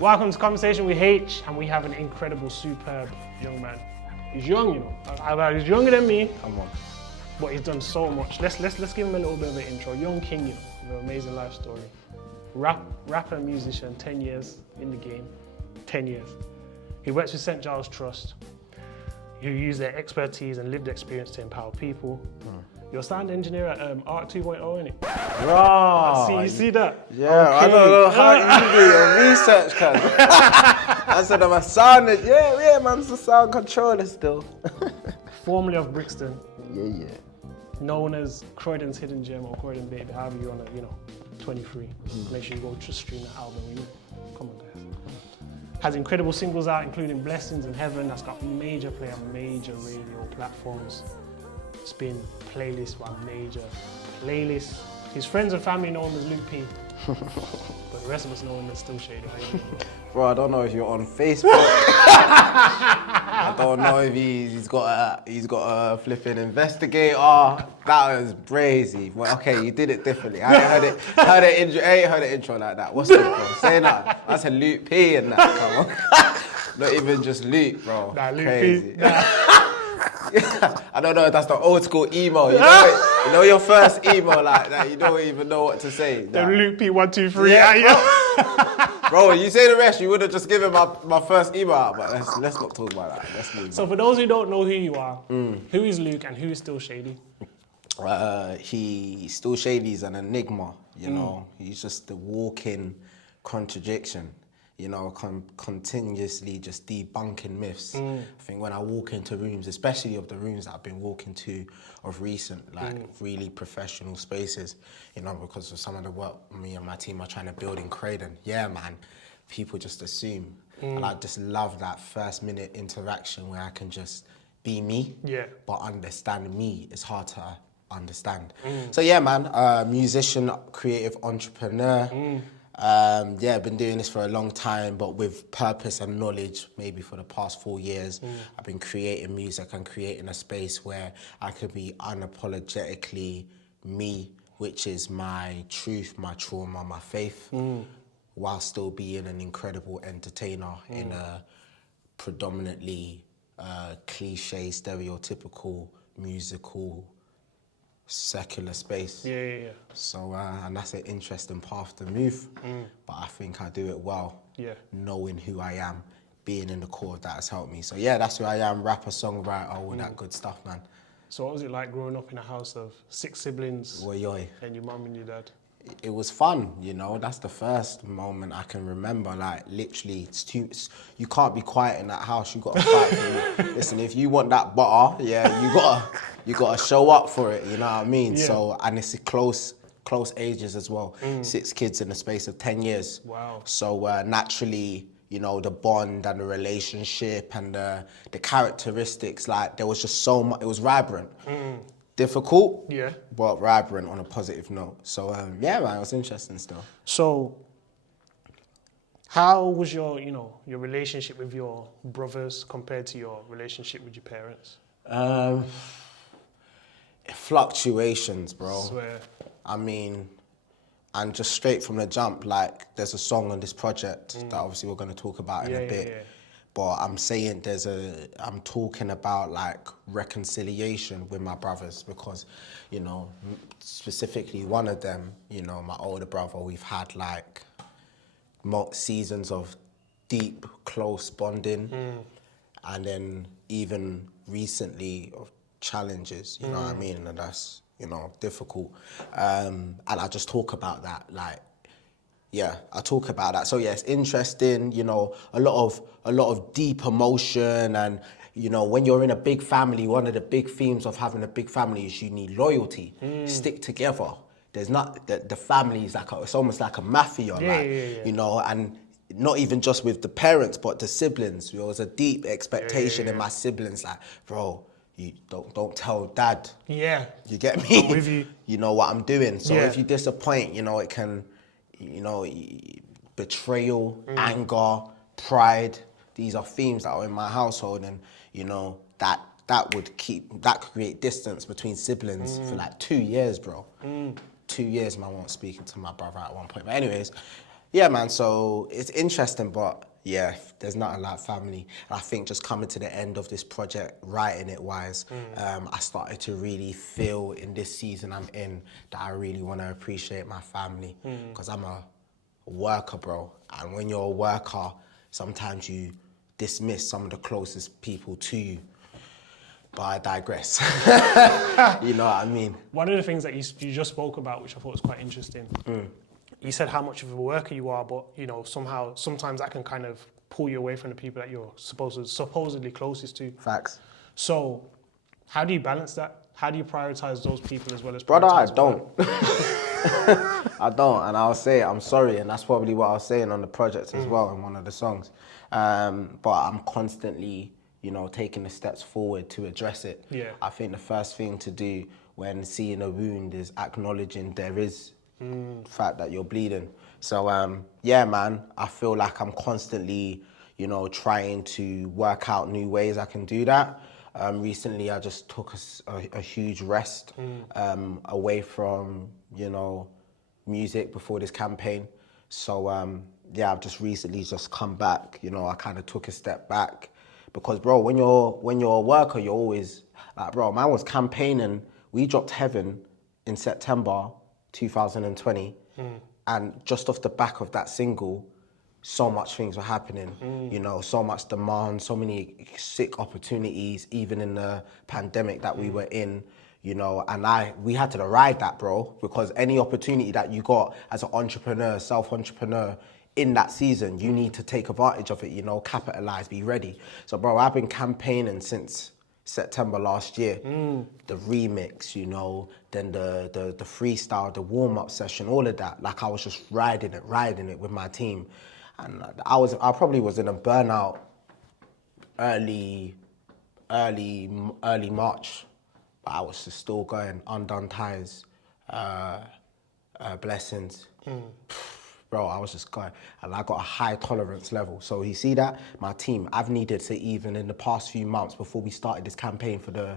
Welcome to Conversation with Haych, and we have an incredible, superb young man. He's young, you know. He's younger than me. Come on. But he's done so much. Let's give him a little bit of an intro. Young king, you know, with an amazing life story. Rapper, musician, 10 years in the game. 10 years. He works with St. Giles Trust, who use their expertise and lived experience to empower people. You're a sound engineer at Art 2.0, innit? Bro, You see that? Yeah, Okay. I don't know how you do your research, cuz. I said I'm a sound, yeah, man's a sound controller still. Formerly of Brixton, Yeah. known as Croydon's Hidden Gem or Croydon Baby, however you wanna, 23. Make sure you go just stream that album, Come on, guys. Has incredible singles out, including Blessings in Heaven, that's got major play on major radio platforms. It's been playlisted by major playlists. His friends and family know him as Luke P. But the rest of us know him as Still Shadey. Bro, I don't know if you're on Facebook. I don't know if he's got a flipping investigator. That was brazy. Well, okay, you did it differently. I ain't heard an intro like that. What's that, bro? Say that. That's a Luke P and that. Come on. Not even just Luke, bro. Nah, Luke Crazy. P. Nah. I don't know if that's the old school email. You know your first email like that. You don't even know what to say. The Luke P 123. Yeah, bro, you say the rest. You would have just given my first email out. But let's not talk about that. Let's move So on. for those who don't know who you are, who is Luke and who is Still Shadey? He Still Shady's an enigma. You know, he's just the walking contradiction. You know, continuously just debunking myths. I think when I walk into rooms, especially of the rooms that I've been walking to of recent, like really professional spaces, because of some of the work me and my team are trying to build in Croydon. Yeah, man, people just assume. And I just love that first minute interaction where I can just be me, but understand me. It's hard to understand. So yeah, man, musician, creative entrepreneur. Been doing this for a long time, but with purpose and knowledge, maybe for the past 4 years. I've been creating music and creating a space where I could be unapologetically me, which is my truth, my trauma, my faith, while still being an incredible entertainer in a predominantly cliche, stereotypical, musical, secular space. Yeah. So, and that's an interesting path to move, but I think I do it well. Yeah. Knowing who I am, being in the core, that has helped me. So yeah, that's who I am, rapper, songwriter, all that good stuff, man. So what was it like growing up in a house of 6 siblings Oi. and your mum and your dad? It was fun, that's the first moment I can remember. Like literally, you can't be quiet in that house. You gotta fight for it. Listen, if you want that butter, you gotta show up for it. You know what I mean? Yeah. So, and it's close ages as well. 6 kids in the space of 10 years. Wow. So naturally, the bond and the relationship and the characteristics, like there was just so much. It was vibrant. Difficult, but vibrant on a positive note. So man, it was interesting still. So how was your relationship with your brothers compared to your relationship with your parents? Fluctuations, bro. Swear. I mean, and just straight from the jump, like there's a song on this project that obviously we're going to talk about in a bit. Yeah. But I'm saying I'm talking about like reconciliation with my brothers because, specifically one of them, my older brother, we've had like seasons of deep, close bonding. And then even recently of challenges, you know what I mean? And that's, difficult. And I just talk about that, like, yeah, I talk about that. So yeah, it's interesting, a lot of deep emotion and, when you're in a big family, one of the big themes of having a big family is you need loyalty, stick together. There's not, the family is like, it's almost like a mafia, and not even just with the parents, but the siblings. There was a deep expectation in my siblings, like, bro, you don't tell dad. Yeah. You get me? I'm with you. You know what I'm doing. So if you disappoint, it can, betrayal, anger, pride. These are themes that are in my household, and that could create distance between siblings for like 2 years, bro. 2 years, man, I wasn't speaking to my brother at one point. But anyways, Yeah, man. So it's interesting, but yeah, there's nothing like family. And I think just coming to the end of this project, writing it wise, I started to really feel in this season I'm in that I really want to appreciate my family because I'm a worker, bro. And when you're a worker, sometimes you dismiss some of the closest people to you. But I digress. You know what I mean? One of the things that you just spoke about, which I thought was quite interesting, you said how much of a worker you are, but you know sometimes that can kind of pull you away from the people that you're supposedly closest to. Facts. So, how do you balance that? How do you prioritize those people as well as Brother, I prioritize don't. work? I don't, and I'll say it, I'm sorry, and that's probably what I was saying on the project as well in one of the songs. But I'm constantly, you know, taking the steps forward to address it. Yeah. I think the first thing to do when seeing a wound is acknowledging there is fact that you're bleeding. So yeah, man, I feel like I'm constantly, you know, trying to work out new ways I can do that. Recently, I just took a huge rest away from, you know, music before this campaign. So yeah, I've just recently just come back. You know, I kind of took a step back because, bro, when you're a worker, you're always like, bro, man was campaigning. We dropped Heaven in September 2020, and just off the back of that single, so much things were happening, you know, so much demand, so many sick opportunities, even in the pandemic that we were in, you know, and we had to ride that, bro, because any opportunity that you got as an entrepreneur, self-entrepreneur in that season, you need to take advantage of it, you know, capitalize, be ready. So, bro, I've been campaigning since September last year. The remix, you know, then the freestyle, the warm-up session, all of that. Like I was just riding it with my team. And I probably was in a burnout early March, but I was just still going, Undone Ties, Blessings. Bro, I was just going, and I got a high tolerance level. So you see that? My team, I've needed to even in the past few months before we started this campaign for the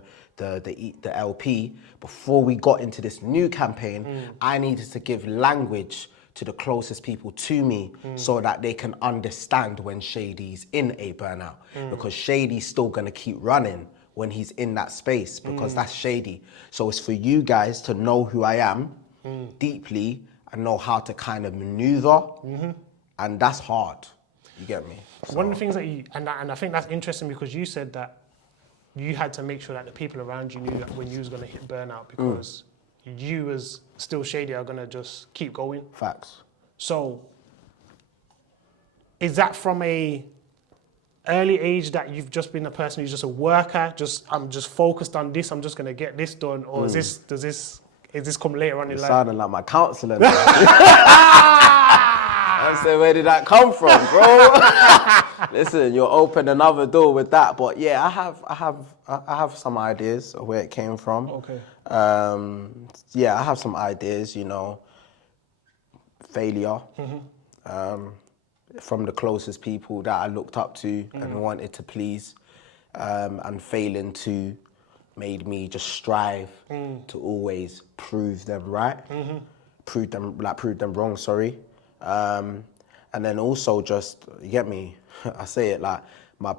LP, before we got into this new campaign, I needed to give language to the closest people to me so that they can understand when Shadey's in a burnout. Because Shadey's still gonna keep running when he's in that space because that's Shadey. So it's for you guys to know who I am deeply and know how to kind of maneuver, and that's hard. You get me? So. One of the things that and I think that's interesting because you said that you had to make sure that the people around you knew that when you was gonna hit burnout because you as still Shadey are gonna just keep going. Facts. So, is that from a early age that you've just been a person who's just a worker, I'm just focused on this, I'm just gonna get this done, or is this come later on in life? Sounding like my counselor now. I said, where did that come from, bro? Listen, you'll open another door with that. But yeah, I have some ideas of where it came from. Okay. Yeah, I have some ideas, you know, failure from the closest people that I looked up to and wanted to please, and failing to made me just strive to always prove them right, prove them wrong, sorry. And then also just, you get me, I say it like my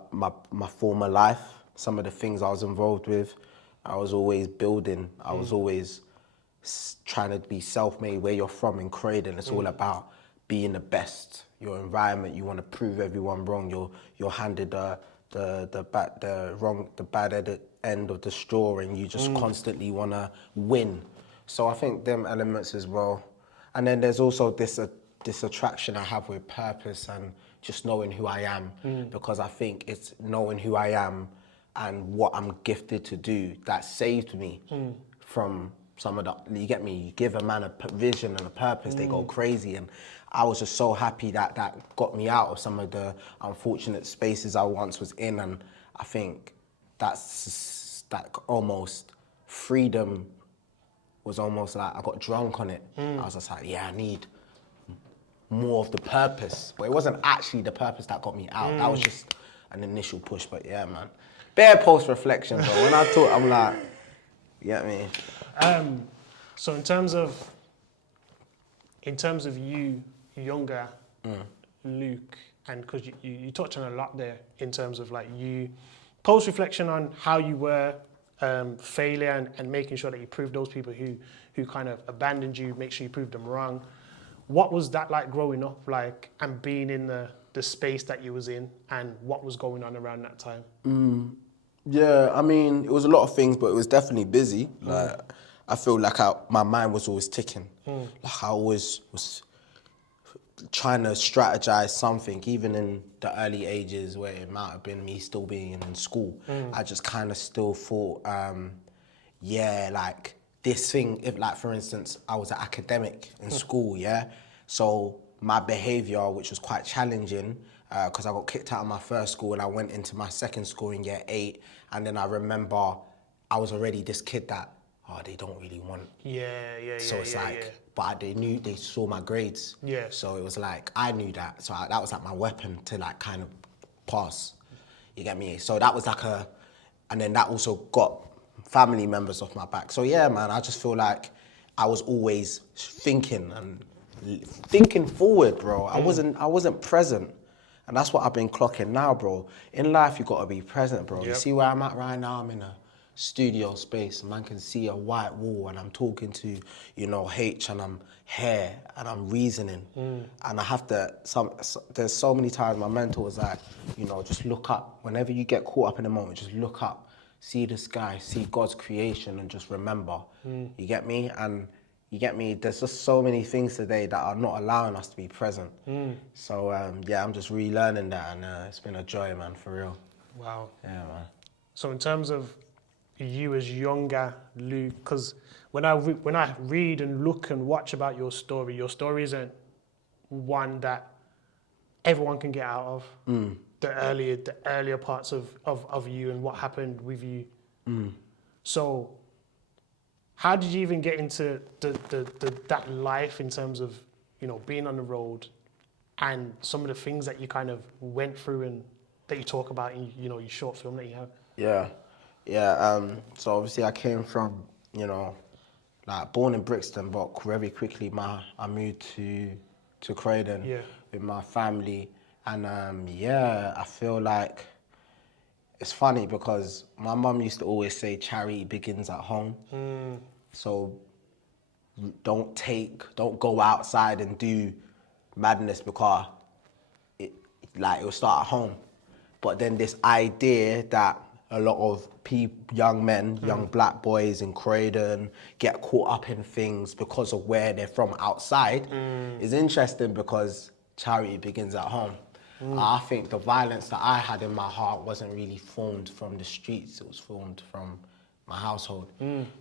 former life, some of the things I was involved with, I was always building, I was always trying to be self-made. Where you're from in Croydon, it's all about being the best. Your environment, you want to prove everyone wrong. You're handed the bad end of the straw, and you just constantly want to win. So I think them elements as well. And then there's also this attraction I have with purpose and just knowing who I am, because I think it's knowing who I am and what I'm gifted to do that saved me from some of the, you get me, you give a man a vision and a purpose, they go crazy. And I was just so happy that got me out of some of the unfortunate spaces I once was in. And I think that almost freedom was almost like I got drunk on it. I was just like, yeah, I need more of the purpose. But it wasn't actually the purpose that got me out. That was just an initial push. But yeah, man. Bare post-reflection, bro. When I talk, I'm like, you get me? So in terms of you younger Luke, and because you touched on a lot there in terms of like you post-reflection on how you were, failure and making sure that you proved those people who kind of abandoned you, make sure you proved them wrong. What was that like growing up, like, and being in the space that you was in, and what was going on around that time? Yeah, I mean, it was a lot of things, but it was definitely busy. Like, I feel like my mind was always ticking. Like, I always was trying to strategize something, even in the early ages where it might have been me still being in school. I just kind of still thought, yeah, like this thing, if like, for instance, I was an academic in school, yeah? So my behavior, which was quite challenging, because I got kicked out of my first school and I went into my second school in year 8. And then I remember I was already this kid that, they don't really want. So it's but they saw my grades. Yeah. So it was like, I knew that. So that was like my weapon to like kind of pass. You get me? So that was like and then that also got family members off my back. So yeah, man, I just feel like I was always thinking forward, bro. I wasn't present. And that's what I've been clocking now, bro. In life, you gotta be present, bro. You see where I'm at right now? I'm in a studio space. Man can see a white wall and I'm talking to, Haych, and I'm here and I'm reasoning. And I have to, there's so many times my mentor was like, just look up. Whenever you get caught up in a moment, just look up. See the sky, see God's creation, and just remember. You get me? And you get me? There's just so many things today that are not allowing us to be present. So, I'm just relearning that, and it's been a joy, man, for real. Wow. Yeah, man. So in terms of you as younger Luke, because when I read and look and watch about your story isn't one that everyone can get out of. The earlier parts of you and what happened with you. So how did you even get into that life in terms of, being on the road and some of the things that you kind of went through and that you talk about in, your short film that you have? Yeah. So obviously I came from, like born in Brixton, but very quickly I moved to Croydon with my family. And I feel like it's funny because my mum used to always say charity begins at home. So don't go outside and do madness because it will start at home. But then this idea that a lot of young men, young black boys in Croydon get caught up in things because of where they're from outside is interesting because charity begins at home. I think the violence that I had in my heart wasn't really formed from the streets, it was formed from my household.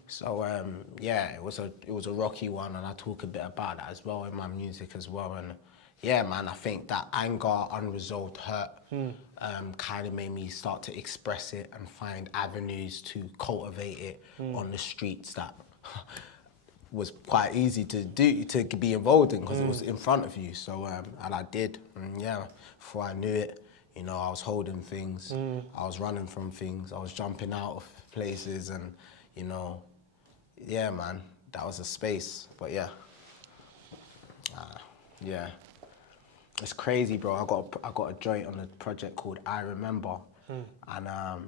So it was a rocky one, and I talk a bit about that as well in my music as well. And yeah, man, I think that anger, unresolved hurt kind of made me start to express it and find avenues to cultivate it on the streets that was quite easy to be involved in because it was in front of you. So and I did, and before I knew it, I was holding things, I was running from things, I was jumping out of places, and man, that was a space. But it's crazy, bro. I got a joint on a project called I Remember, and I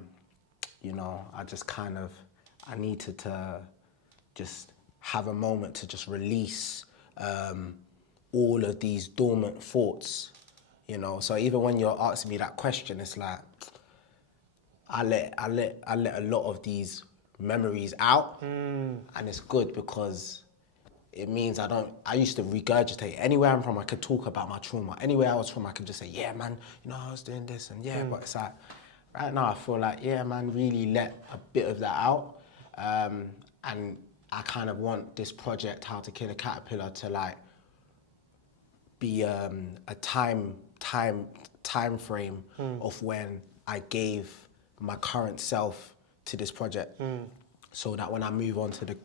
just I needed to just have a moment to just release all of these dormant thoughts, So even when you're asking me that question, it's like I let a lot of these memories out, and it's good because it means I used to regurgitate. Anywhere I'm from, I could talk about my trauma. Anywhere I was from, I could just say, yeah, man, I was doing this, and but it's like, right now I feel like, yeah, man, really let a bit of that out, and I kind of want this project, How to Kill a Caterpillar, to like be a time frame of when I gave my current self to this project, so that when I move on to the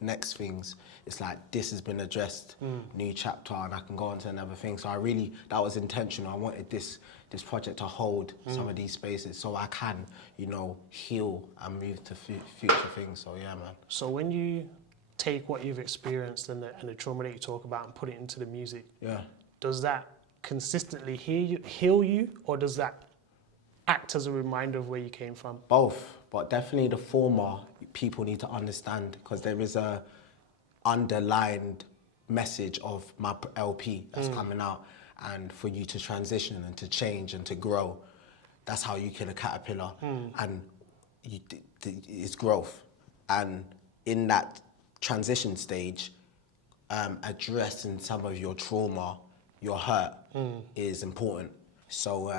next things, it's like this has been addressed, new chapter, and I can go on to another thing. So that was intentional. I wanted this project to hold some of these spaces so I can, heal and move to future things. So yeah, man. So when you take what you've experienced and the trauma that you talk about and put it into the music, does that consistently heal you, or does that act as a reminder of where you came from? Both, but definitely the former, people need to understand, because there is a underlined message of my LP that's coming out, and for you to transition and to change and to grow, that's how you kill a caterpillar, and it's growth. And in that transition stage, addressing some of your trauma, your hurt, is important. So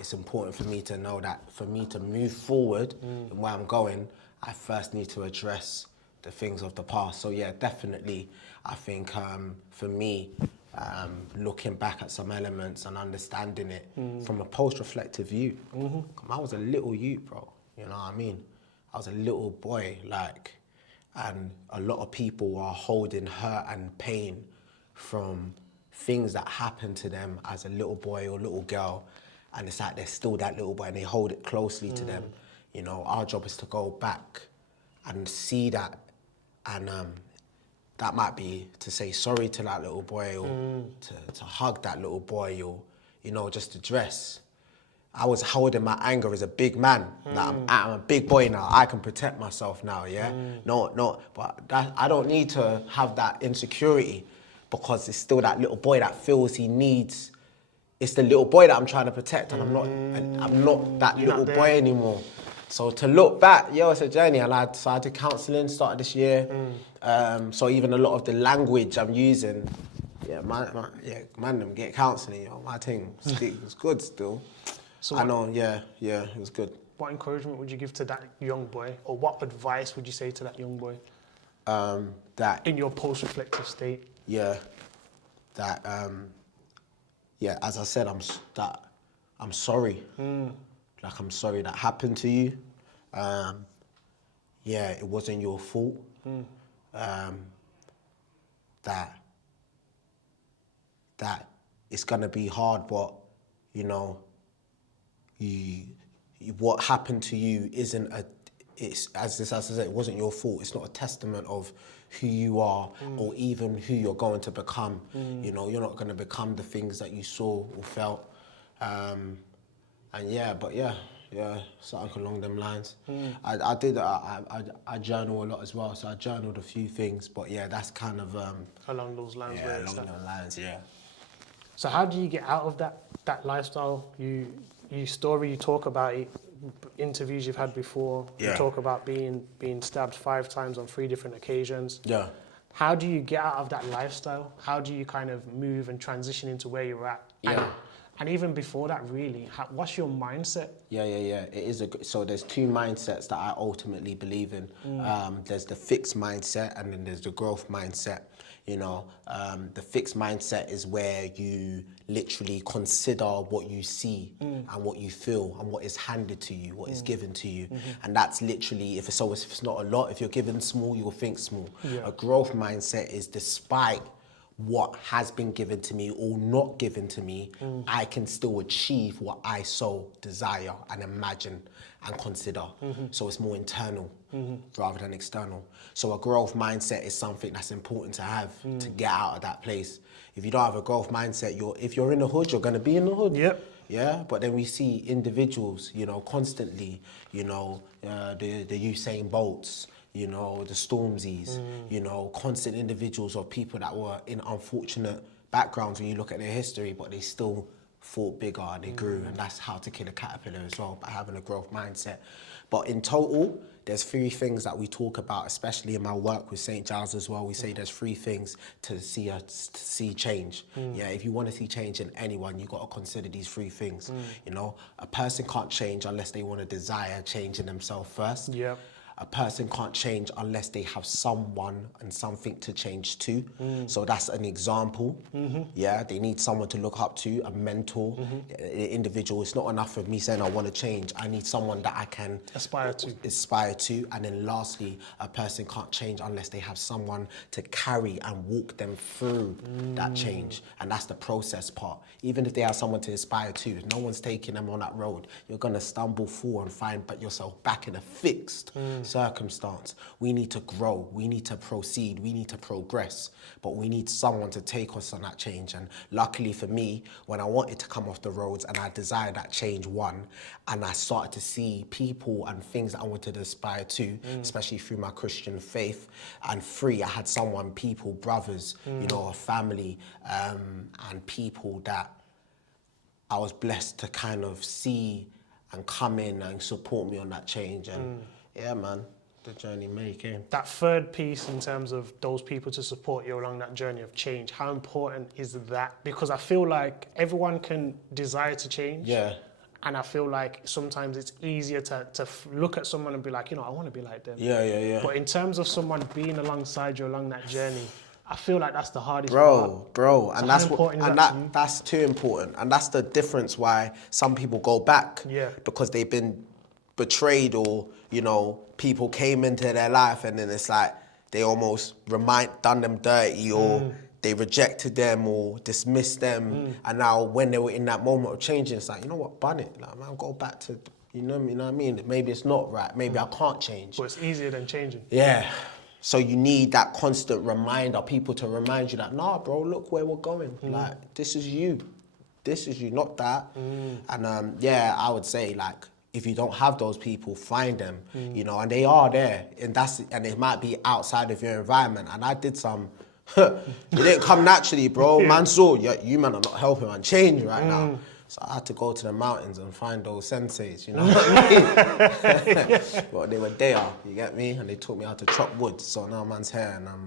it's important for me to know that for me to move forward and where I'm going, I first need to address the things of the past. So yeah, definitely, I think for me, looking back at some elements and understanding it from a post-reflective view. I was a little youth, bro, you know what I mean? I was a little boy, like, and a lot of people are holding hurt and pain from things that happened to them as a little boy or little girl, and it's like they're still that little boy and they hold it closely to them. You know, our job is to go back and see that, and that might be to say sorry to that little boy, or to hug that little boy, or, you know, just address. I was holding my anger as a big man. Like, I'm a big boy now. I can protect myself now, yeah? But I don't need to have that insecurity, because it's still that little boy that feels he needs. It's the little boy that I'm trying to protect, and I'm not that little boy anymore. So to look back, it's a journey, and I did counselling, started this year. So even a lot of the language I'm using, man, them get counselling, my thing, it's good still. So I know, it was good. What encouragement would you give to that young boy, or what advice would you say to that young boy? That in your post-reflective state. As I said, I'm sorry. Like, I'm sorry that happened to you. It wasn't your fault. That it's gonna be hard, but you know, what happened to you isn't as I said, it wasn't your fault. It's not a testament of who you are, or even who you're going to become. You know, you're not going to become the things that you saw or felt. Something along them lines. I journal a lot as well, so I journaled a few things, but that's kind of along those lines. Along those lines. So how do you get out of that lifestyle? You talk about it, interviews you've had before. You talk about being stabbed 5 times on 3 different occasions. How do you get out of that lifestyle? How do you kind of move and transition into where you're at? And even before that, really, what's your mindset? It is so there's 2 mindsets that I ultimately believe in. There's the fixed mindset, and then there's the growth mindset. You know, the fixed mindset is where you literally consider what you see and what you feel and what is handed to you, what is given to you. And that's literally, if it's not a lot, if you're given small, you'll think small. A growth mindset is, despite what has been given to me or not given to me, I can still achieve what I so desire and imagine and consider. So it's more internal rather than external. So a growth mindset is something that's important to have to get out of that place. If you don't have a growth mindset, if you're in the hood, you're going to be in the hood. But then we see individuals, you know, constantly, you know, the Usain Bolts, you know, the Stormzy's, you know, constant individuals of people that were in unfortunate backgrounds when you look at their history, but they still fought bigger and they grew, and that's how to kill a caterpillar as well, by having a growth mindset. But in total, there's 3 things that we talk about, especially in my work with St. Giles as well. We say there's 3 things to see change. If you want to see change in anyone, you got to consider these 3 things. You know, a person can't change unless they want to desire change in themselves first. A person can't change unless they have someone and something to change to. So that's an example. They need someone to look up to, a mentor, an individual. It's not enough of me saying I want to change. I need someone that I can aspire to. And then lastly, a person can't change unless they have someone to carry and walk them through that change. And that's the process part. Even if they have someone to aspire to, if no one's taking them on that road, you're going to stumble, fall, and find yourself back in a fixed circumstance. We need to grow. We need to proceed. We need to progress. But we need someone to take us on that change. And luckily for me, when I wanted to come off the roads and I desired that change, and I started to see people and things that I wanted to aspire to, especially through my Christian faith. And I had someone, people, brothers, you know, a family, and people that I was blessed to kind of see and come in and support me on that change. And yeah, man, the journey came. That third piece in terms of those people to support you along that journey of change, how important is that? Because I feel like everyone can desire to change. Yeah. And I feel like sometimes it's easier to look at someone and be like, you know, I want to be like them. Yeah. But in terms of someone being alongside you along that journey, I feel like that's the hardest part. Bro, so and that's too important. And that's the difference why some people go back. Yeah. Because they've been betrayed, or, you know, people came into their life and then it's like they almost done them dirty, or they rejected them or dismissed them. And now when they were in that moment of changing, it's like, you know what, bun it. Like, man, go back to, you know what I mean? Maybe it's not right. Maybe I can't change. But it's easier than changing. Yeah. So you need that constant reminder, people to remind you that, nah, bro, look where we're going. Like, this is you. This is you, not that. And yeah, I would say, like, if you don't have those people, find them, you know, and they are there. And it might be outside of your environment. And I did some, it didn't come naturally, bro. Man saw, you man are not helping man change right now. So I had to go to the mountains and find those senseis, you know what I mean? But they were there, you get me? And they taught me how to chop wood. So now man's here, and I'm,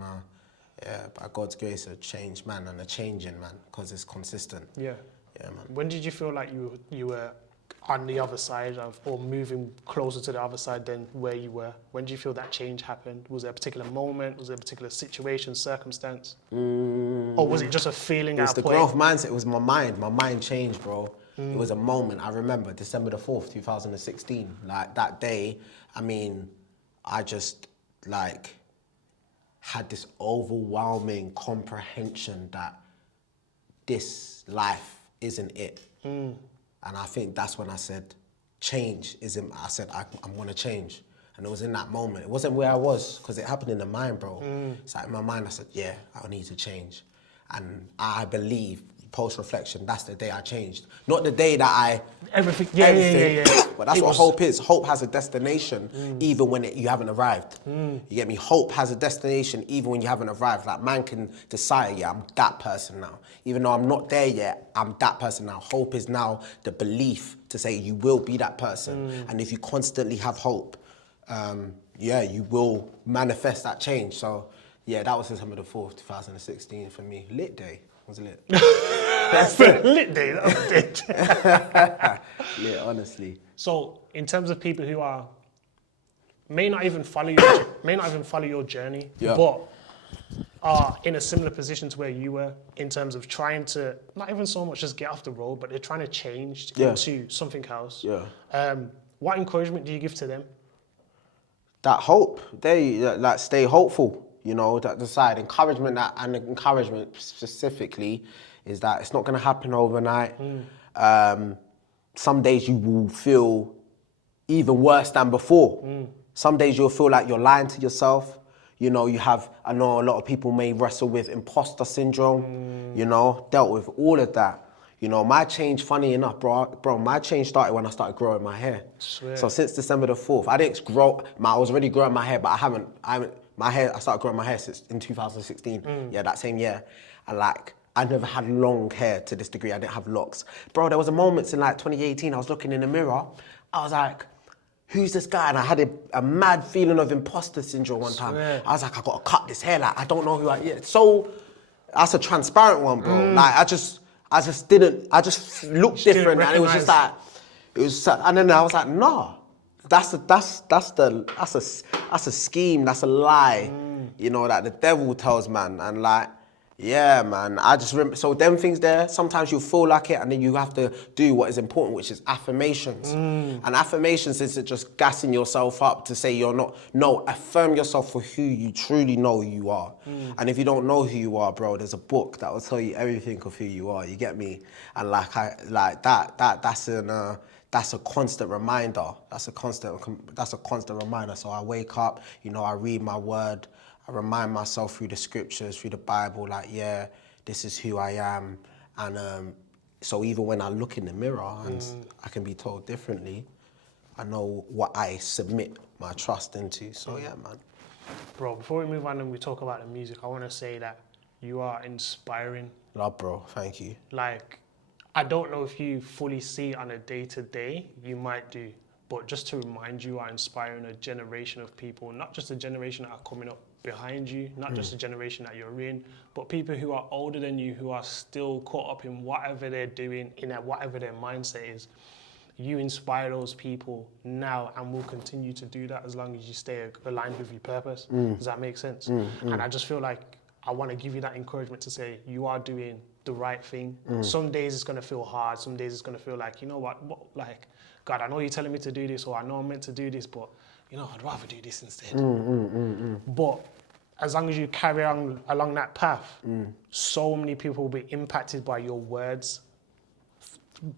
by God's grace, a changed man and a changing man, because it's consistent. Yeah, man. When did you feel like you were on the other side of, or moving closer to the other side than where you were? When did you feel that change happened? Was there a particular moment? Was there a particular situation, circumstance? Or was it just a feeling? It was the growth mindset. It was my mind. My mind changed, bro. It was a moment. I remember December the 4th, 2016. Like, that day, I mean, I just, like, had this overwhelming comprehension that this life isn't it. And I think that's when I said, change isn't, I said, I'm gonna change. And it was in that moment. It wasn't where I was, because it happened in the mind, bro. It's like in my mind, I said, yeah, I need to change. And I believe, post-reflection, that's the day I changed. Not the day that everything. Yeah. But that's what hope is. Hope has a destination, even when you haven't arrived. You get me? Hope has a destination, even when you haven't arrived. Like, man can decide, yeah, I'm that person now. Even though I'm not there yet, I'm that person now. Hope is now the belief to say you will be that person. And if you constantly have hope, yeah, you will manifest that change. So, yeah, that was December the 4th, 2016 for me. Lit day. It was lit. That's a lit day, that was lit. Yeah, honestly. So, in terms of people who may not even follow your journey, but are in a similar position to where you were, in terms of trying to, not even so much just get off the road, but they're trying to change into something else. What encouragement do you give to them? That hope. They like stay hopeful. You know, that decide encouragement, and encouragement specifically is that it's not going to happen overnight. Some days you will feel even worse than before. Some days you'll feel like you're lying to yourself. You know, I know a lot of people may wrestle with imposter syndrome, you know, dealt with all of that. You know, my change, funny enough, bro, my change started when I started growing my hair. So since December the 4th, I didn't grow, I was already growing my hair, but I haven't, I started growing my hair since in 2016. Yeah, that same year. And like, I never had long hair to this degree. I didn't have locks. Bro, there was a moment in like 2018, I was looking in the mirror. I was like, who's this guy? And I had a mad feeling of imposter syndrome one time. I was like, I gotta cut this hair. Like, I don't know who I am. So, that's a transparent one, bro. Like, I just looked different. And it was just like, and then I was like, nah. That's a scheme, that's a lie, you know, that the devil tells man. And like, Yeah, man. I just remember, so them things there, sometimes you feel like it and then you have to do what is important, which is affirmations. And affirmations isn't just gassing yourself up to say you're not. No, affirm yourself for who you truly know you are. And if you don't know who you are, bro, there's a book that will tell you everything of who you are. You get me? And that's a constant reminder. That's a constant reminder. So I wake up, you know, I read my word. I remind myself through the scriptures, through the Bible, like, yeah, this is who I am. And so even when I look in the mirror and I can be told differently, I know what I submit my trust into. So yeah, man. Bro, before we move on and we talk about the music, I want to say that you are inspiring. Love, bro. Thank you. Like, I don't know if you fully see it on a day-to-day, you might do. But just to remind you, are inspiring a generation of people, not just a generation that are coming up behind you, not just a generation that you're in, but people who are older than you, who are still caught up in whatever they're doing, in whatever their mindset is. You inspire those people now and will continue to do that as long as you stay aligned with your purpose. Does that make sense? And I just feel like I want to give you that encouragement to say you are doing the right thing. Some days it's going to feel hard. Some days it's going to feel like, you know what, like, God, I know you're telling me to do this, or I know I'm meant to do this, but, you know, I'd rather do this instead. But as long as you carry on along that path, so many people will be impacted by your words.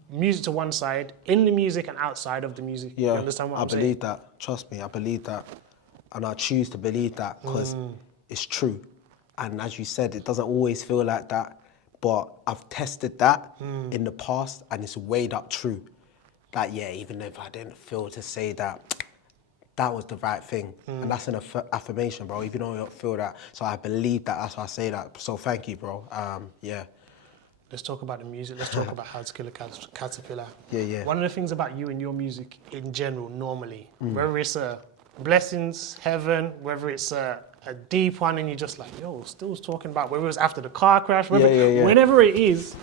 Music to one side, in the music and outside of the music. Yeah, You understand what I'm saying? I believe that. Trust me, I believe that. And I choose to believe that because it's true. And as you said, it doesn't always feel like that, but I've tested that in the past and it's weighed up true. Like, yeah, even if I didn't feel to say that, that was the right thing. And that's an affirmation, bro, even though you don't feel that. So I believe that, that's why I say that. So thank you, bro. Yeah. Let's talk about the music. Let's talk about How to Kill a Caterpillar. Yeah. One of the things about you and your music in general, normally, whether it's a Blessings, Heaven, whether it's a deep one and you're just like, yo, still talking about, whether it was after the car crash, whenever it is,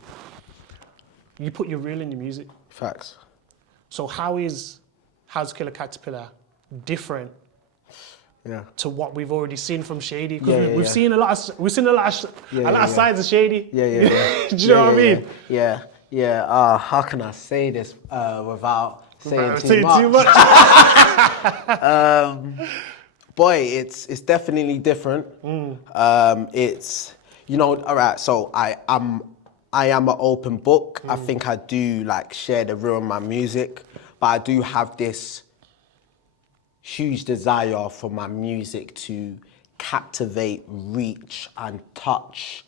you put your real in your music. Facts. So how is How to Kill a Caterpillar different to what we've already seen from Shadey? Because we've seen a lot of sides of Shadey. Do you know what I mean? Yeah. How can I say this without saying too much? Boy, it's definitely different. It's, you know, all right. So I am an open book. I think I do like share the real in my music, but I do have this huge desire for my music to captivate, reach, and touch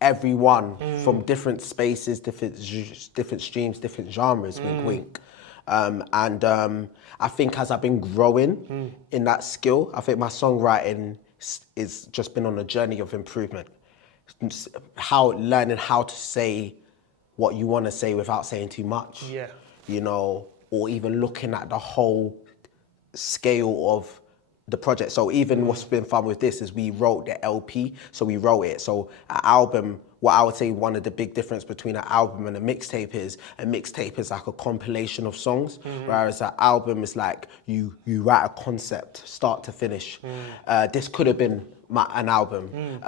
everyone from different spaces, different streams, different genres, wink, wink. I think as I've been growing in that skill, I think my songwriting is just been on a journey of improvement. Learning how to say what you want to say without saying too much. Yeah. You know, or even looking at the whole scale of the project. So even what's been fun with this is we wrote the LP, so we wrote it. So an album, what I would say one of the big difference between an album and a mixtape is like a compilation of songs, whereas an album is like you write a concept, start to finish. This could have been an album,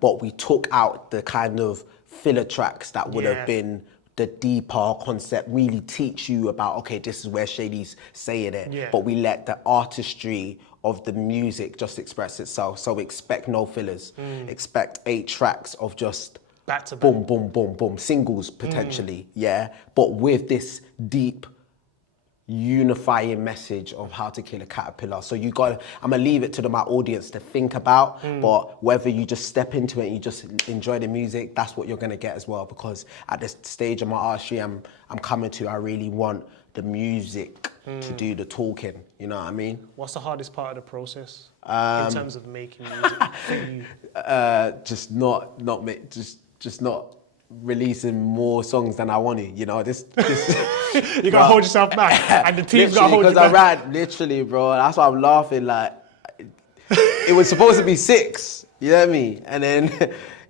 but we took out the kind of filler tracks that would have been the deeper concept, really teach you about, okay, this is where Shadey's saying it, but we let the artistry of the music just express itself. So expect no fillers. Expect 8 tracks of just back to back. Boom, boom, boom, boom, singles potentially, but with this deep unifying message of How to Kill a Caterpillar. So I'm gonna leave it to my audience to think about, but whether you just step into it and you just enjoy the music, that's what you're gonna get as well, because at this stage of my artistry I'm coming to, I really want the music to do the talking, you know what I mean? What's the hardest part of the process in terms of making music for you? Just not releasing more songs than I want to, you know, this you gotta hold yourself back, and the team's gotta hold you back. Because I ran, literally, bro, that's why I'm laughing, like, it was supposed to be 6, you know what I mean? And then,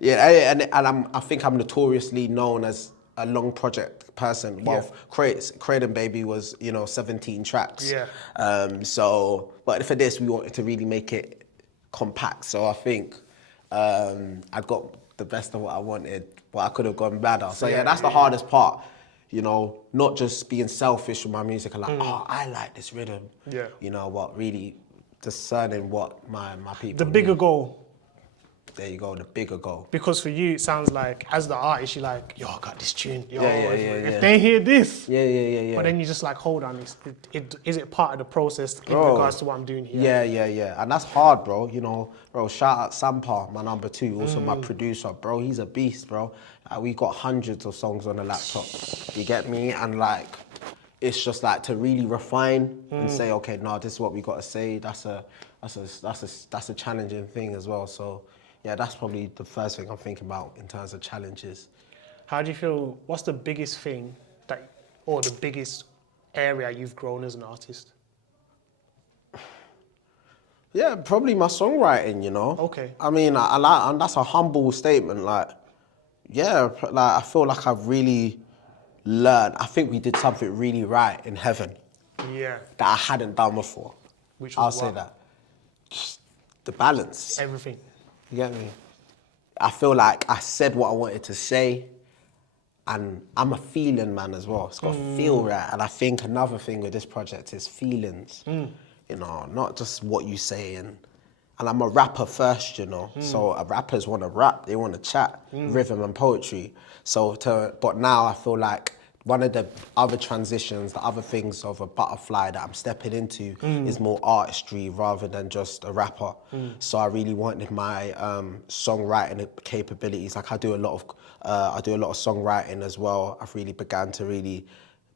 I think I'm notoriously known as a long project person. Well, Craden Baby was, 17 tracks. But for this, we wanted to really make it compact, so I think I got the best of what I wanted, but I could have gone better. So Yeah, that's the yeah. hardest part, you know, not just being selfish with my music and like, oh, I like this rhythm, Yeah. you know, but really discerning what my people The bigger need. goal. There you go, the bigger goal. Because for you, it sounds like, as the artist, you're like, yo, I got this tune. Yo, Yeah, if yeah. they hear this. Yeah. But then you just like, hold on, is it part of the process in regards to what I'm doing here? Yeah. And that's hard, bro. You know, bro, shout out Sampa, my number 2, also my producer, bro. He's a beast, bro. We got hundreds of songs on the laptop. You get me? And like, it's just like to really refine and say, okay, no, this is what we got to say. That's a challenging thing as well. So yeah, that's probably the first thing I'm thinking about in terms of challenges. How do you feel, what's the biggest thing or the biggest area you've grown as an artist? Yeah, probably my songwriting, you know. Okay. I mean, I like, and that's a humble statement. Like, yeah, like I feel like I've really learned. I think we did something really right in heaven Yeah. that I hadn't done before. Which I'll was say what? that. Just the balance. Everything. You get me? I feel like I said what I wanted to say, and I'm a feeling man as well. It's got to feel right. And I think another thing with this project is feelings. You know, not just what you say. And I'm a rapper first, you know. So rappers want to rap, they want to chat, rhythm and poetry. But now I feel like one of the other transitions, the other things of a butterfly that I'm stepping into is more artistry rather than just a rapper. So I really wanted my songwriting capabilities. Like I do a lot of songwriting as well. I've really began to really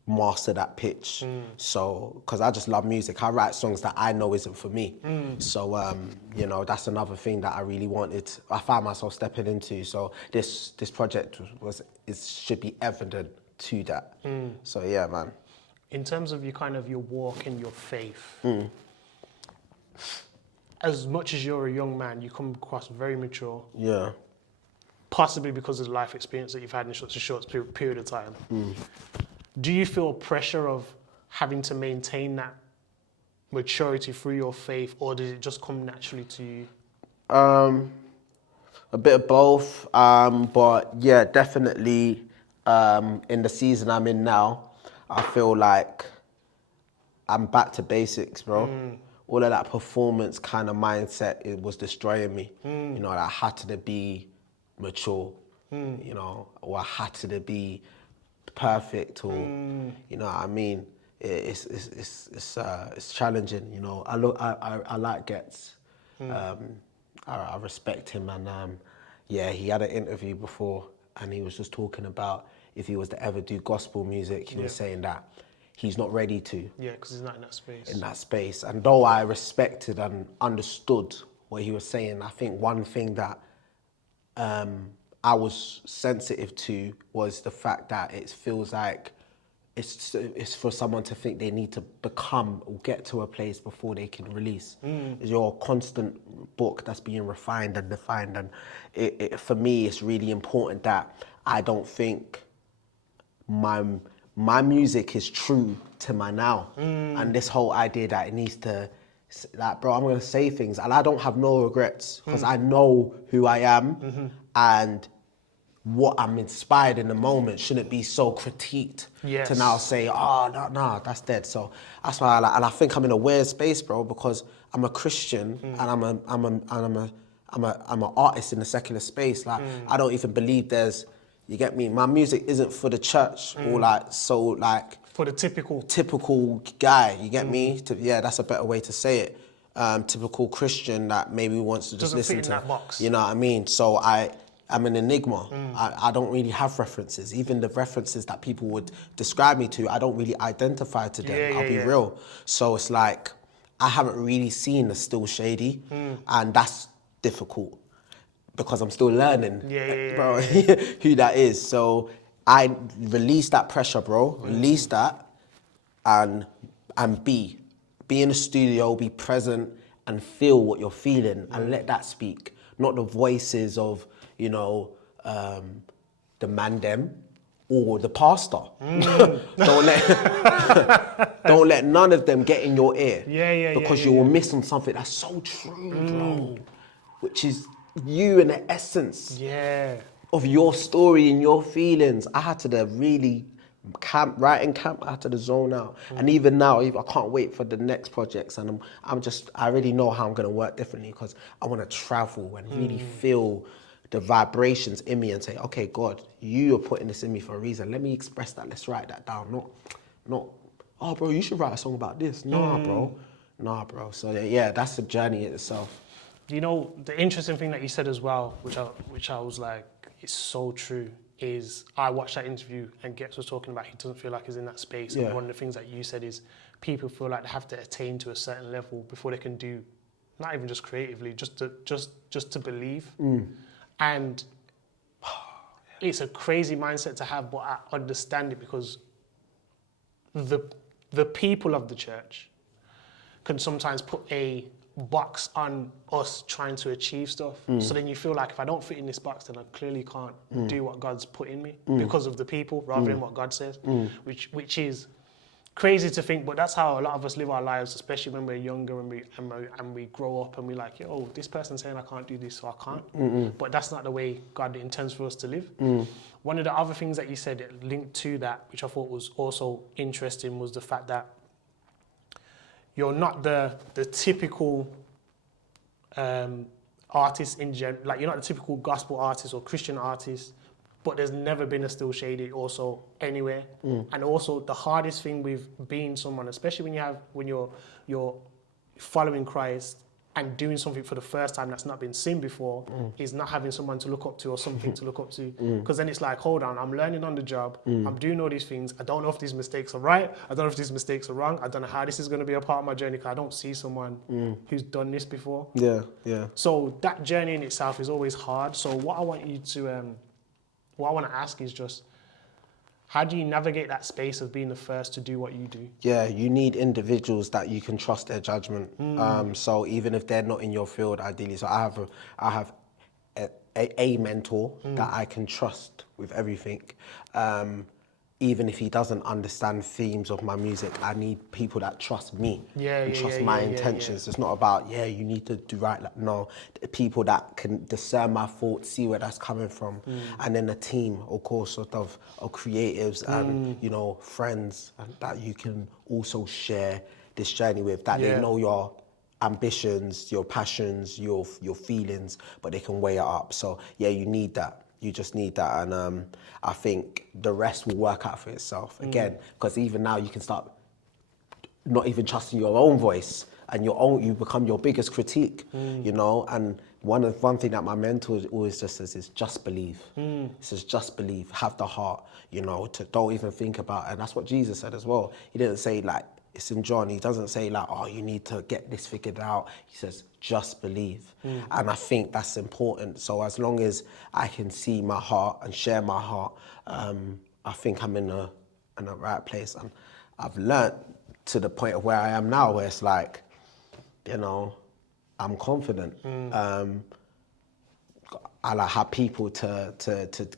master that pitch. So, because I just love music. I write songs that I know isn't for me. So, you know, that's another thing that I really wanted. I found myself stepping into. So this project should be evident to that. So yeah, man. In terms of your walk and your faith, as much as you're a young man, you come across very mature. Yeah. Possibly because of the life experience that you've had in such a short period of time. Do you feel pressure of having to maintain that maturity through your faith, or does it just come naturally to you? A bit of both, but yeah, definitely in the season I'm in now, I feel like I'm back to basics, bro. All of that performance kind of mindset, it was destroying me. You know, I had to be mature, you know, or I had to be perfect, or you know what I mean. It's challenging, you know. I like Getz. I respect him, and yeah, he had an interview before, and he was just talking about if he was to ever do gospel music, he was saying that he's not ready to. Yeah, because he's not in that space. In that space, and though I respected and understood what he was saying, I think one thing that I was sensitive to was the fact that it feels like it's for someone to think they need to become or get to a place before they can release. It's your constant book that's being refined and defined, and for me, it's really important that I don't think my music is true to my now, and this whole idea that it needs to, like, bro, I'm gonna say things, and I don't have no regrets because I know who I am, and what I'm inspired in the moment shouldn't be so critiqued to now say, oh, no, that's dead. So that's why and I think I'm in a weird space, bro, because I'm a Christian and I'm an artist in the secular space. Like, I don't even believe you get me? My music isn't for the church or for the typical guy, you get me? Yeah, that's a better way to say it. Typical Christian that maybe wants to just listen to, that box. You know what I mean? So I'm an enigma. I don't really have references. Even the references that people would describe me to, I don't really identify to them. I'll be real. So it's like, I haven't really seen a still Shadey, and that's difficult because I'm still learning, bro, who that is. So I release that pressure, bro. Release that, and be in the studio, be present, and feel what you're feeling, and let that speak. Not the voices of, you know, the man them or the pastor. Don't let none of them get in your ear. Because you will miss on something that's so true, bro. Which is you and the essence of your story and your feelings. I had to really right in camp, I had to zone out. And even now, I can't wait for the next projects. And I already know how I'm going to work differently, because I want to travel and really feel the vibrations in me and say, okay, God, you are putting this in me for a reason. Let me express that. Let's write that down. Not, oh, bro, you should write a song about this. Nah, bro. So yeah, that's the journey in itself. You know, the interesting thing that you said as well, which I was like, it's so true, is I watched that interview and Gets was talking about he doesn't feel like he's in that space. And one of the things that you said is people feel like they have to attain to a certain level before they can do, not even just creatively, just to believe. And it's a crazy mindset to have, but I understand it, because the people of the church can sometimes put a box on us trying to achieve stuff. So then you feel like, if I don't fit in this box, then I clearly can't do what God's put in me because of the people rather than what God says, which is crazy to think, but that's how a lot of us live our lives, especially when we're younger and we grow up and we're like, yo, this person's saying I can't do this, so I can't. But that's not the way God intends for us to live. One of the other things that you said linked to that, which I thought was also interesting, was the fact that you're not the typical artist in general, like you're not the typical gospel artist or Christian artist, but there's never been a Still Shadey also anywhere. And also the hardest thing with being someone, especially when you're following Christ and doing something for the first time that's not been seen before, is not having someone to look up to or something to look up to. Because then it's like, hold on, I'm learning on the job, I'm doing all these things, I don't know if these mistakes are right, I don't know if these mistakes are wrong, I don't know how this is going to be a part of my journey, because I don't see someone who's done this before. Yeah. So that journey in itself is always hard. So what I want to ask is just, how do you navigate that space of being the first to do what you do? Yeah, you need individuals that you can trust their judgment. So even if they're not in your field, ideally, so I have a mentor that I can trust with everything. Even if he doesn't understand themes of my music, I need people that trust me and trust my intentions. It's not about, you need to do right. Like, no, people that can discern my thoughts, see where that's coming from. And then a team, of course, sort of creatives and, friends that you can also share this journey with, that they know your ambitions, your passions, your feelings, but they can weigh it up. So yeah, you need that. You just need that, and I think the rest will work out for itself. Again, because even now you can start not even trusting your own voice, and you become your biggest critique, And one thing that my mentor always just says is just believe. He says just believe, have the heart, to don't even think about it. And that's what Jesus said as well. He didn't say like, it's in John, he doesn't say like, oh, you need to get this figured out. He says, just believe. And I think that's important. So as long as I can see my heart and share my heart, I think I'm in the right place. And I've learnt to the point of where I am now, where it's like, I'm confident. I like have people to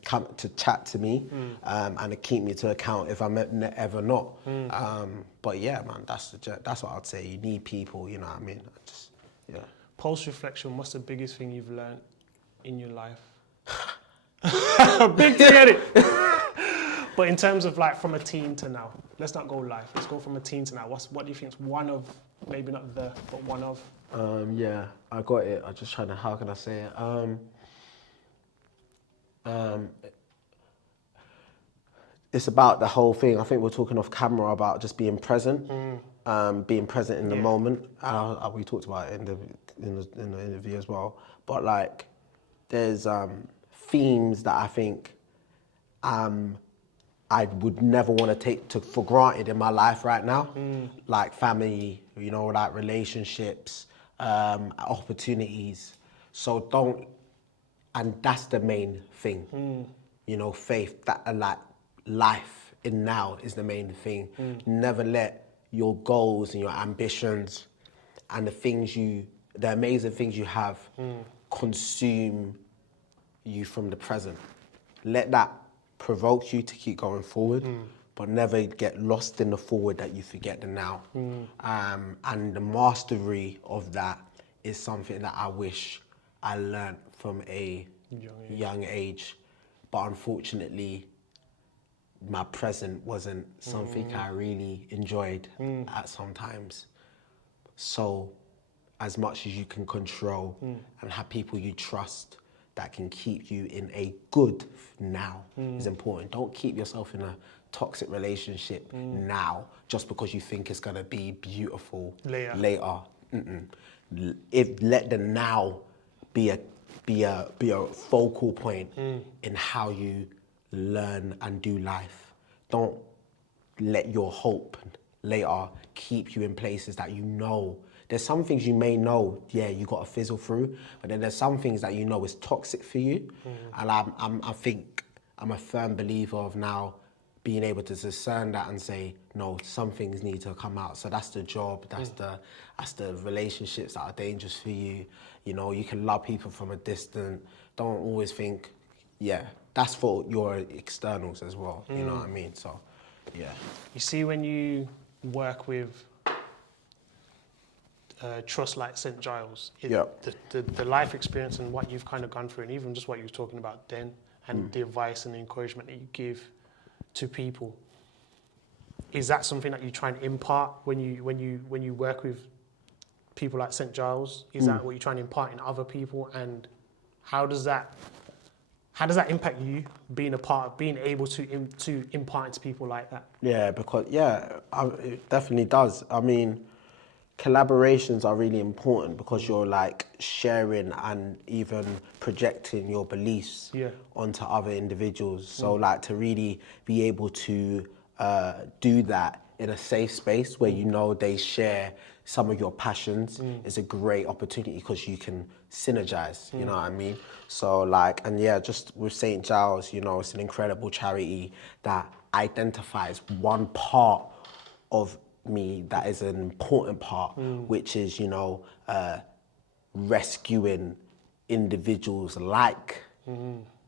come to chat to me and to keep me to account if I'm ever not. But yeah, man, that's what I'd say. You need people, you know what I mean? Post-reflection, what's the biggest thing you've learned in your life? Big thing, ain't it? But in terms of like from a teen to now, let's not go life. Let's go from a teen to now. What do you think is one of, maybe not the, but one of? Yeah, I got it. I'm just trying to, how can I say it? It's about the whole thing. I think we're talking off camera about just being present, being present in the moment. We talked about it in the interview as well. But like, there's themes that I think I would never want to take for granted in my life right now, like family, like relationships, opportunities. So and that's the main thing, faith, that like life in now is the main thing. Never let your goals and your ambitions and the amazing things you have consume you from the present. Let that provoke you to keep going forward, but never get lost in the forward that you forget the now. And the mastery of that is something that I wish I learned from a young age. But unfortunately, my present wasn't something I really enjoyed at some times. So as much as you can control and have people you trust that can keep you in a good now is important. Don't keep yourself in a toxic relationship now just because you think it's gonna be beautiful later. Let the now be a focal point in how you learn and do life. Don't let your hope later keep you in places that you know. There's some things you may know, you got to fizzle through, but then there's some things that you know is toxic for you. And I think I'm a firm believer of now being able to discern that and say, no, some things need to come out. So that's the job, that's the relationships that are dangerous for you. You know, you can love people from a distance. Don't always think, that's for your externals as well. You know what I mean? So, yeah. You see, when you work with trust like St. Giles, the life experience and what you've kind of gone through, and even just what you were talking about then, and the advice and the encouragement that you give to people, is that something that you try and impart when you work with people like St. Giles? Is that what you try and impart in other people? And how does that impact you being a part of being able to impart into people like that? Yeah, because it definitely does. I mean, collaborations are really important because you're like sharing and even projecting your beliefs onto other individuals. So like to really be able to do that in a safe space where you know they share some of your passions is a great opportunity because you can synergize, you know what I mean? So like, and just with St. Giles, you know, it's an incredible charity that identifies one part of me that is an important part, which is, you know, rescuing individuals like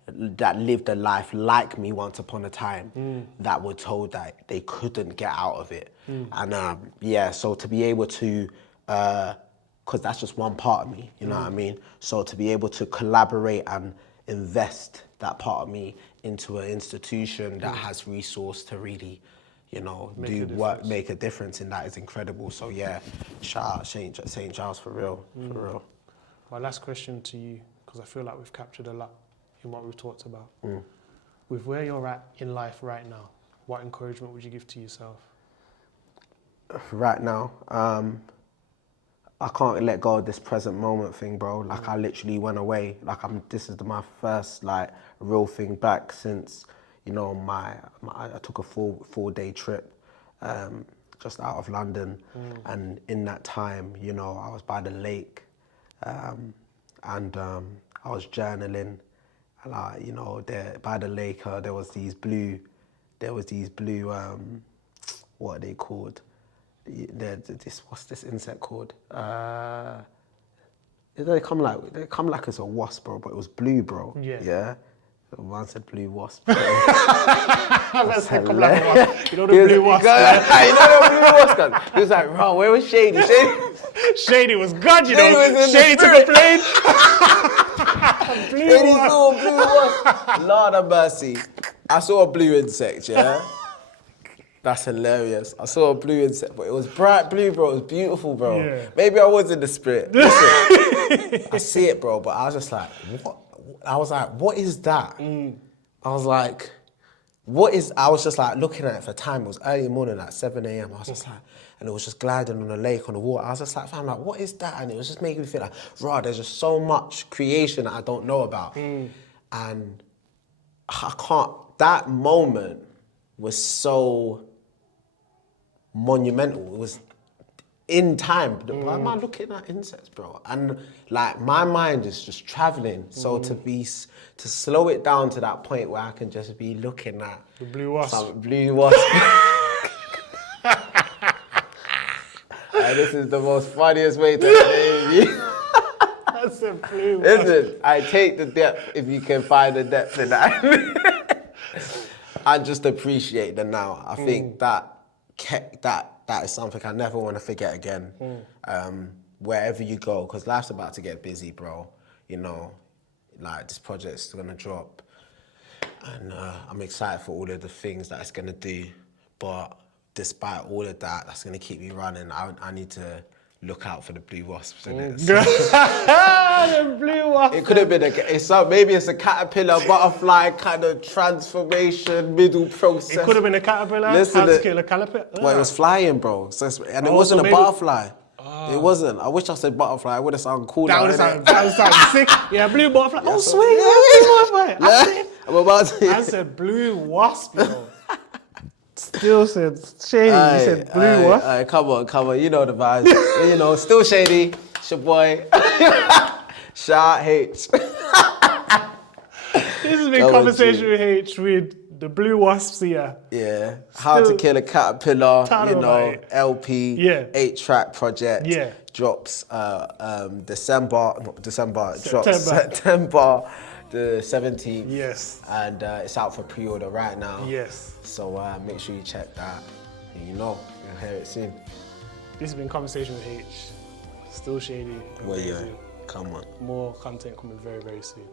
that lived a life like me once upon a time that were told that they couldn't get out of it. And so to be able to, because that's just one part of me, you know what I mean? So to be able to collaborate and invest that part of me into an institution that has resource to really, you know, make a difference in that is incredible. So shout out St. Giles for real, for real. My last question to you, because I feel like we've captured a lot in what we've talked about. With where you're at in life right now, what encouragement would you give to yourself? Right now, I can't let go of this present moment thing, bro. Like I literally went away. Like this is my first like real thing back since, you know, I took a full day trip just out of London, and in that time, you know, I was by the lake, and I was journaling, and you know, there by the lake there was these blue, what are they called? What's this insect called? They come like as a wasp, bro, but it was blue, bro. Yeah. One said blue wasp. Come like a wasp. You know the blue wasp. You know the blue wasp. He was like, bro, where was Shadey? Shadey was God, you know. Shadey took a plane. Shadey saw a blue wasp. Lord have mercy. I saw a blue insect, yeah? That's hilarious. I saw a blue insect, but it was bright blue, bro. It was beautiful, bro. Yeah. Maybe I was in the spirit. Listen, I see it, bro, but I was just like, what? I was like, what is that? I was like, I was just like looking at it for time. It was early in the morning, like 7 a.m. I was just like, and it was just gliding on the lake, on the water. I was just like, fam, like, what is that? And it was just making me feel like, raw, there's just so much creation that I don't know about. And I can't, that moment was so monumental. It was in time. Why am I looking at insects, bro? And like my mind is just traveling. So to slow it down to that point where I can just be looking at the blue wasp. Some blue wasp. This is the most funniest way to name you. That's a blue wasp. Listen, I take the depth if you can find the depth in that. I just appreciate the now. I think that is something I never want to forget again. Wherever you go, because life's about to get busy, bro. You know, like this project's gonna drop, and I'm excited for all of the things that it's gonna do. But despite all of that, that's gonna keep me running. I need to look out for the blue wasps in it. The blue wasp. It could have been maybe it's a caterpillar, butterfly kind of transformation, middle process. It could have been a caterpillar. Listen, How to kill a caterpillar. Well, it was flying, bro. So and it Oh, wasn't so a maybe- butterfly. It wasn't. I wish I said butterfly. It would have sounded cooler. That would innit? sound sick. Yeah, blue butterfly. Oh, so- sweet. Yeah, blue butterfly. I'm about to. I said blue wasp, you know. Still said shady. You said blue wasp. Aye, come on. You know the vibes. You know, still shady. It's your boy. Shout out Haych. This has been Come on, Conversation G. with Haych with the blue wasps here. Yeah. How to Still Kill a Caterpillar. tell You them know, about it. LP. Yeah. 8-track project. Yeah. Drops September the 17th. Yes. And it's out for pre-order right now. Yes. So make sure you check that. And you know, you'll hear it soon. This has been Conversation with Haych. Still shady. Well, yeah. Amazing. Come on. More content coming very, very soon.